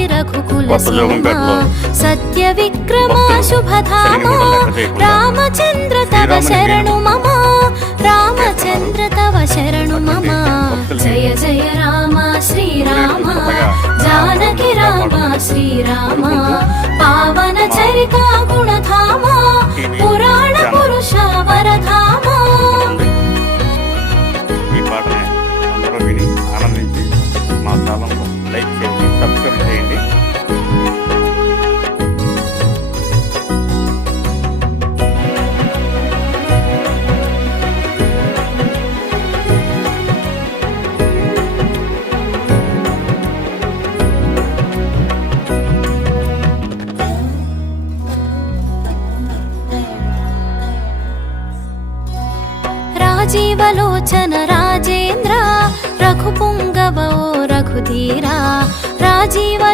కోటి రఘుకుల సత్య విక్రమ శుభధామ. రామచంద్ర తవ శరణు మమ. రామచంద్ర తవ శరణు మమ. జయ జయ రామ శ్రీరామ జానకి రామ శ్రీరామ పావన చరిత గుణధామ. పురాణ పురుష వరధామ. ఉంది. ఈ పాటని అందరూ విని ఆనందించి ఛానల్ను లైక్ చేయండి సబ్స్క్రైబ్ చేయండి. రాజీవలోచన తీరా. రాజీవలో